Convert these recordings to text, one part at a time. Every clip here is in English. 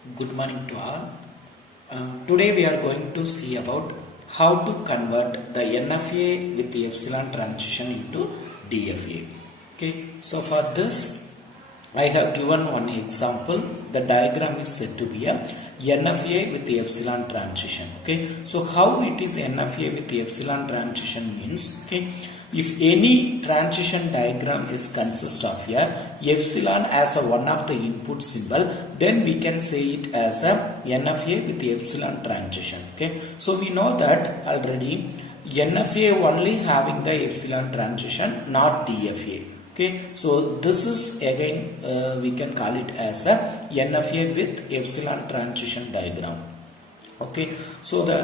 Good morning to all. Today we are going to see about how to convert the NFA with the epsilon transition into DFA. Okay, so for this I have given one example. The diagram is said to be a NFA with the epsilon transition. Okay, so how it is NFA with the epsilon transition means, okay, if any transition diagram is consist of a epsilon as a one of the input symbol, then we can say it as a NFA with the epsilon transition. Okay, so we know that already NFA only having the epsilon transition, not DFA. Okay, so this is again we can call it as a NFA with epsilon transition diagram. Okay, so the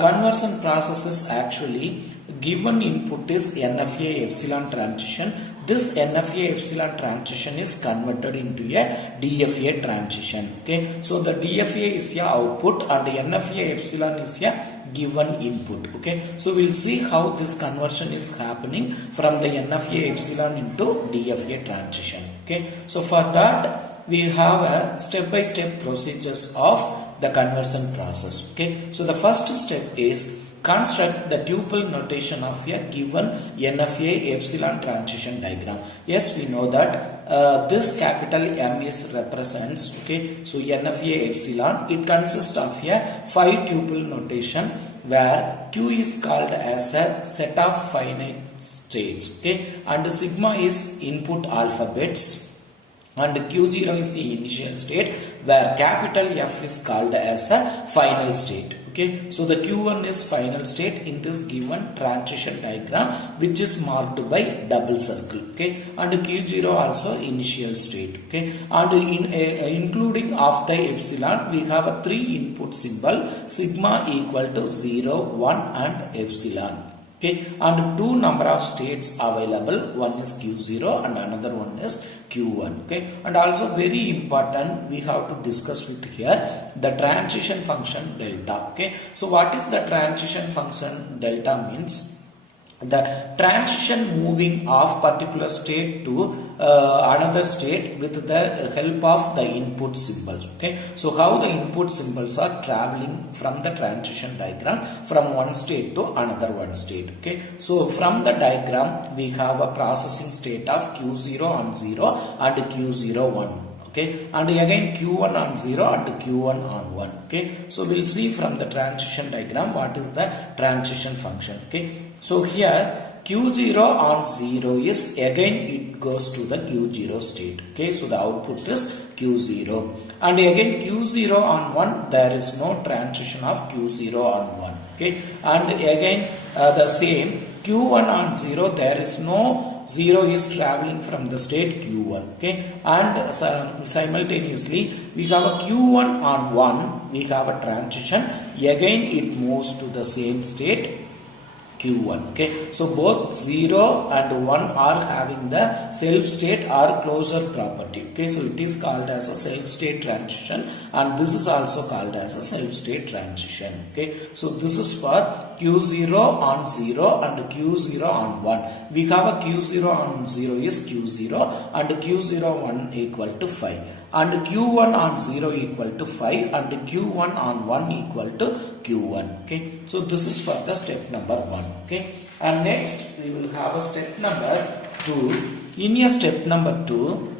conversion process is actually given input is NFA epsilon transition. This NFA epsilon transition is converted into a DFA transition. Okay, so the DFA is your output and the NFA epsilon is your given input. Okay, so we'll see how this conversion is happening from the NFA epsilon into DFA transition. Okay, so for that we have a step-by-step procedures of the conversion process. Okay, so the first step is construct the tuple notation of a given NFA epsilon transition diagram. Yes, we know that this capital M is represents, okay, so NFA epsilon, it consists of a 5 tuple notation where Q is called as a set of finite states, okay, and sigma is input alphabets and Q0 is the initial state where capital F is called as a final state. Okay, so the Q1 is final state in this given transition diagram, which is marked by double circle. Okay, and Q0 also initial state. Okay, and including of the epsilon, we have a 3 input symbol, sigma equal to 0, 1 and epsilon. Okay, and 2 number of states available, one is Q0 and another one is Q1. Okay, and also very important, we have to discuss with here the transition function delta. Okay, so what is the transition function delta means? The transition moving of particular state to another state with the help of the input symbols. Okay, so how the input symbols are traveling from the transition diagram from one state to another one state. Okay, so from the diagram we have a processing state of Q0 on 0 and Q0 1. Okay, and again Q1 on 0 and Q1 on 1. Okay, so we'll see from the transition diagram what is the transition function. Okay, so here Q0 on 0 is again it goes to the Q0 state. Okay, so the output is Q0 and again Q0 on 1 there is no transition of Q0 on 1. Okay, and again the same Q1 on 0 there is no 0 is traveling from the state Q1. Okay, and simultaneously we have a Q1 on 1, we have a transition, again it moves to the same state Q1. Okay, so both 0 and 1 are having the self state or closure property. Okay, so it is called as a self state transition and this is also called as a self state transition. Okay, so this is for Q0 on 0 and Q0 on 1. We have a Q0 on 0 is Q0 and Q0 1 equal to 5 and Q1 on 0 equal to 5 and Q1 on 1 equal to Q1. Okay, so this is for the step number 1. Okay, and next we will have a step number 2. In a step number 2,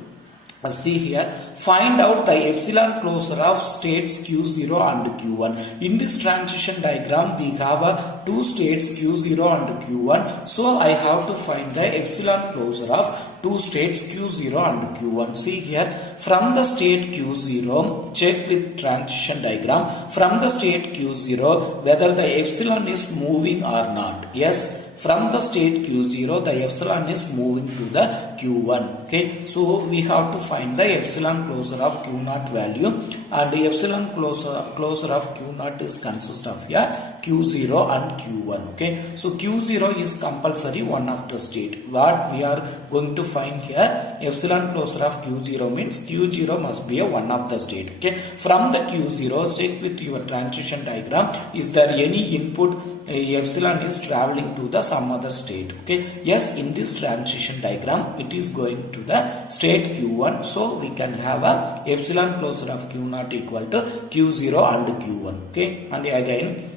see here, find out the epsilon closure of states Q0 and Q1. In this transition diagram we have 2 states Q0 and Q1, so I have to find the epsilon closure of 2 states Q0 and Q1. See here, from the state Q0, check with transition diagram, from the state Q0 whether the epsilon is moving or not. Yes, from the state Q0 the epsilon is moving to the Q1. Okay, so we have to find the epsilon closure of Q0 value and the epsilon closure of Q0 is consist of Q0 and Q1. Okay, so Q0 is compulsory one of the state. What we are going to find here, epsilon closure of Q0 means Q0 must be a one of the state. Okay, from the Q0 check with your transition diagram, is there any input epsilon is traveling to the some other state. Okay, yes, in this transition diagram it it is going to the state Q1. So we can have a epsilon closure of Q0 equal to Q0 and Q1. Okay, and again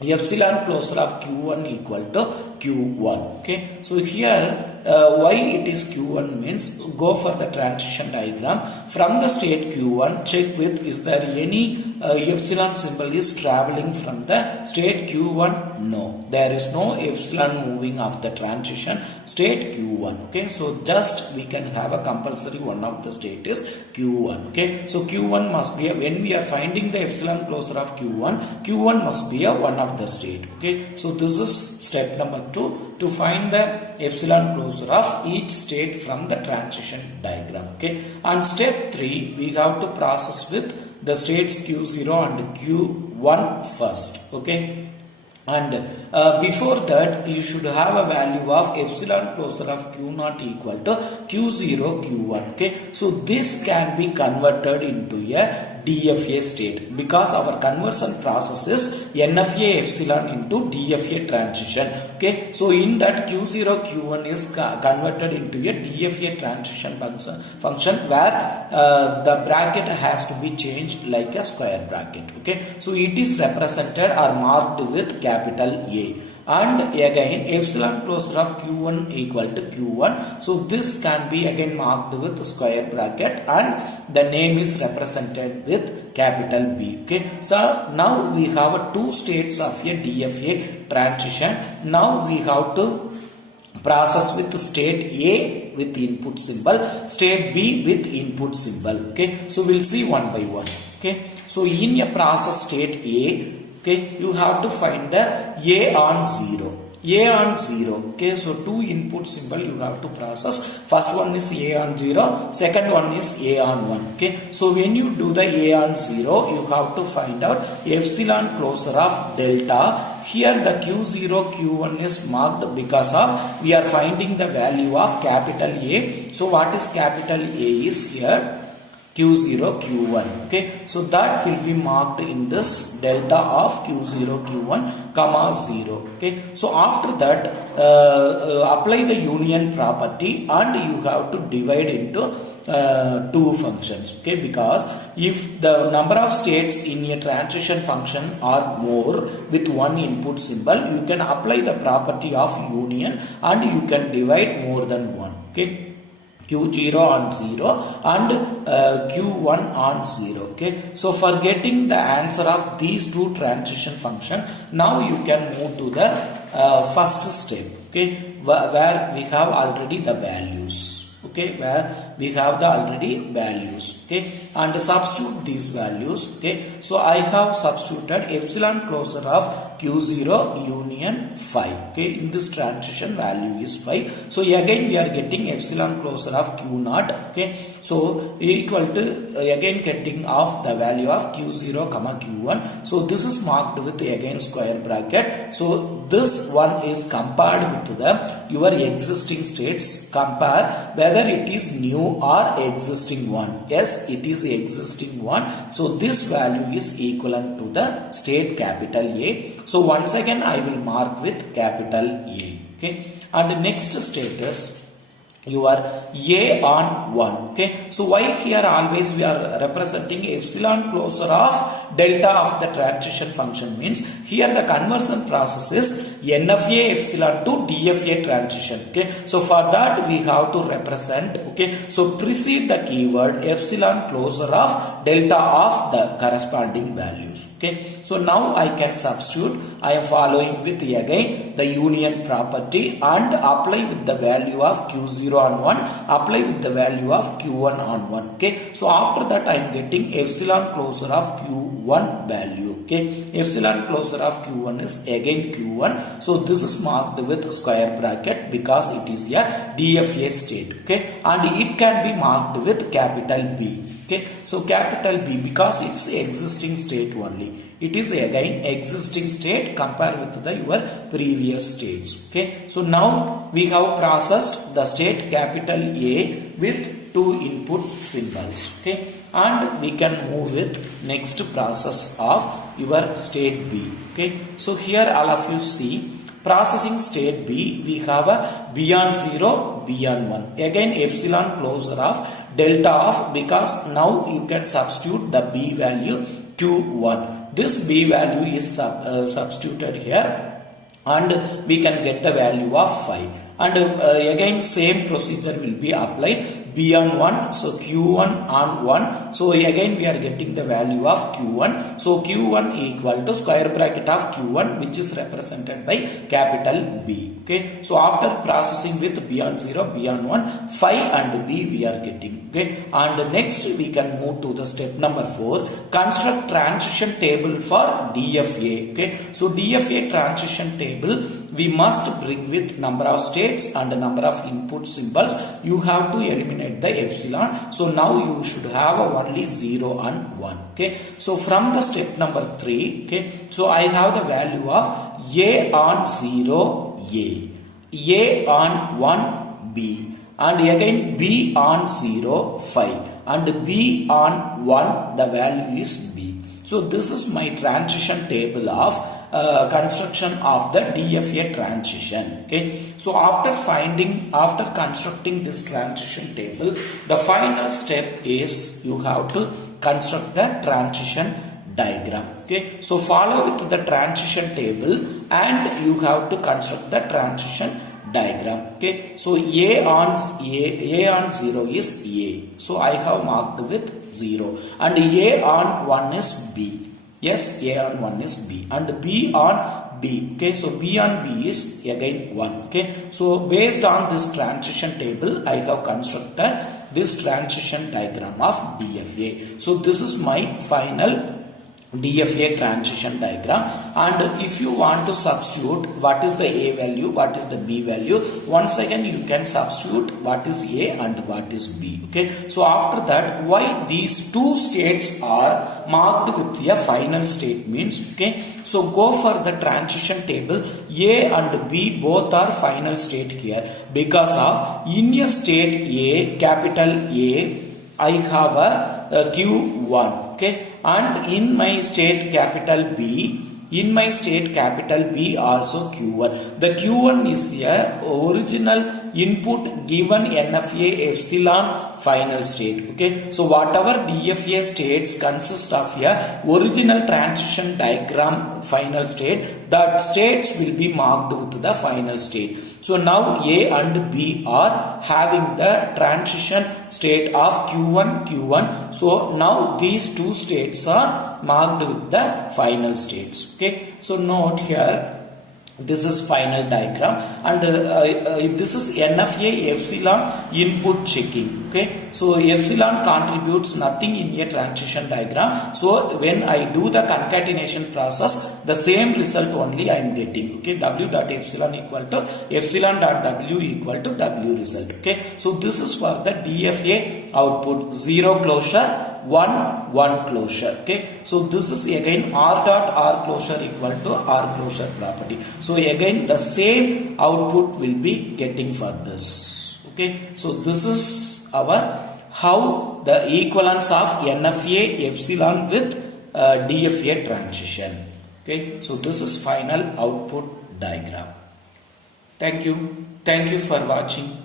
epsilon closure of Q1 equal to Q1. Okay, so here why it is Q1 means go for the transition diagram from the state Q1, check with is there any epsilon symbol is traveling from the state Q1. No, there is no epsilon moving of the transition state Q1. Okay, so just we can have a compulsory one of the state is Q1. Okay, so Q1 must be a, when we are finding the epsilon closure of Q1, Q1 must be a one of the state. Okay, so this is step number 2 to find the epsilon closure of each state from the transition diagram. Okay, and step 3 we have to process with the states Q0 and Q1 first. Okay, and before that you should have a value of epsilon closure of Q0 equal to Q0 Q1. Okay, so this can be converted into a DFA state because our conversion process is NFA epsilon into DFA transition. Okay, so in that Q0 Q1 is converted into a DFA transition function where the bracket has to be changed like a square bracket. Okay, so it is represented or marked with capital A. And again epsilon closure of Q1 equal to Q1. So this can be again marked with square bracket and the name is represented with capital B. Okay, so now we have two states of a DFA transition. Now we have to process with state A with input symbol, state B with input symbol. Okay, so we'll see one by one. Okay, so in a process state A, okay, you have to find the A on 0. A on 0. Okay, so two input symbol you have to process. First one is A on 0, second one is A on 1. Okay, so when you do the A on 0, you have to find out epsilon closure of delta. Here the Q0 Q1 is marked because of we are finding the value of capital A. So what is capital A is here Q0 Q1. Okay, so that will be marked in this delta of Q0 Q1 comma 0. Okay, so after that apply the union property and you have to divide into two functions. Okay, because if the number of states in a transition function are more with one input symbol, you can apply the property of union and you can divide more than one. Okay, Q0 on 0 and Q1 on 0. Okay, so for getting the answer of these two transition function, now you can move to the first step. Okay, where we have already the values. Okay, where we have the already values. Okay, and substitute these values. Okay, so I have substituted epsilon closure of Q0 union 5. Okay, in this transition value is 5. So again we are getting epsilon closure of Q0. Okay, so equal to again getting of the value of Q0 comma Q1. So this is marked with again square bracket. So this one is compared with the your existing states. Compare whether it is new or existing one. Yes, it is existing one. So this value is equivalent to the state capital A. So once again I will mark with capital A. Okay, and the next state is your A on 1. Okay, so why here always we are representing epsilon closure of delta of the transition function means here the conversion process is NFA epsilon to DFA transition. Okay, so for that we have to represent. Okay, so precede the keyword epsilon closure of delta of the corresponding values. Okay, so now I can substitute. I am following with again the union property and apply with the value of Q0 on 1, apply with the value of Q1 on 1. Okay, so after that I am getting epsilon closure of Q1 value. Okay, epsilon closure of Q1 is again Q1. So this is marked with square bracket because it is a DFA state. Okay, and it can be marked with capital B. Okay, so capital B because it's existing state only. It is again existing state compared with the your previous states. Okay, so now we have processed the state capital A with two input symbols. Okay, and we can move with next process of your state B. Okay, so here all of you see Processing state B, we have a beyond 0, beyond 1. Again epsilon closure of delta of, because now you can substitute the B value Q1. This B value is substituted here and we can get the value of 5. And again same procedure will be applied beyond 1, so Q1 on 1, so again we are getting the value of Q1, so Q1 equal to square bracket of Q1, which is represented by capital B. Okay, so after processing with beyond 0, beyond 1, 5 and B we are getting. Okay, and next we can move to the step number 4, construct transition table for DFA. Okay, so DFA transition table we must bring with number of states and the number of input symbols. You have to eliminate the epsilon, so now you should have only 0 and 1. Okay, so from the step number 3, okay, so I have the value of A on 0 A on 1 B, and again B on 0 5, and B on 1 the value is B. So this is my transition table of construction of the DFA transition. Okay, so after constructing this transition table, the final step is you have to construct the transition diagram. Okay, so follow with the transition table and you have to construct the transition diagram. Okay, so A on 0 is A, so I have marked with 0, and A on 1 is B. Yes, A on 1 is B, and B on B. Okay, so B on B is again 1. Okay, so based on this transition table, I have constructed this transition diagram of DFA. So this is my final DFA transition diagram, and if you want to substitute what is the A value, what is the B value, once again you can substitute what is A and what is B. Okay, so after that, why these two states are marked with a final state means, okay, so go for the transition table. A and B both are final state here, because of in a state A, capital A, I have a Q1. Okay, and in my state capital B, also Q1. The Q1 is the original input given NFA epsilon final state. Okay, so whatever DFA states consist of a original transition diagram final state, that states will be marked with the final state. So now A and B are having the transition state of Q1. So now these two states are marked with the final states. Okay, so note here, this is final diagram, and this is NFA epsilon input checking. Okay, so epsilon contributes nothing in a transition diagram, so when I do the concatenation process, the same result only I am getting. Okay, W dot epsilon equal to epsilon dot W equal to W result. Okay, so this is for the DFA output, 0 closure, 1 closure. Okay, so this is again R dot R closure equal to R closure property. So again the same output will be getting for this. Okay, so this is our how the equivalence of NFA epsilon with DFA transition. Okay, so this is final output diagram. Thank you for watching.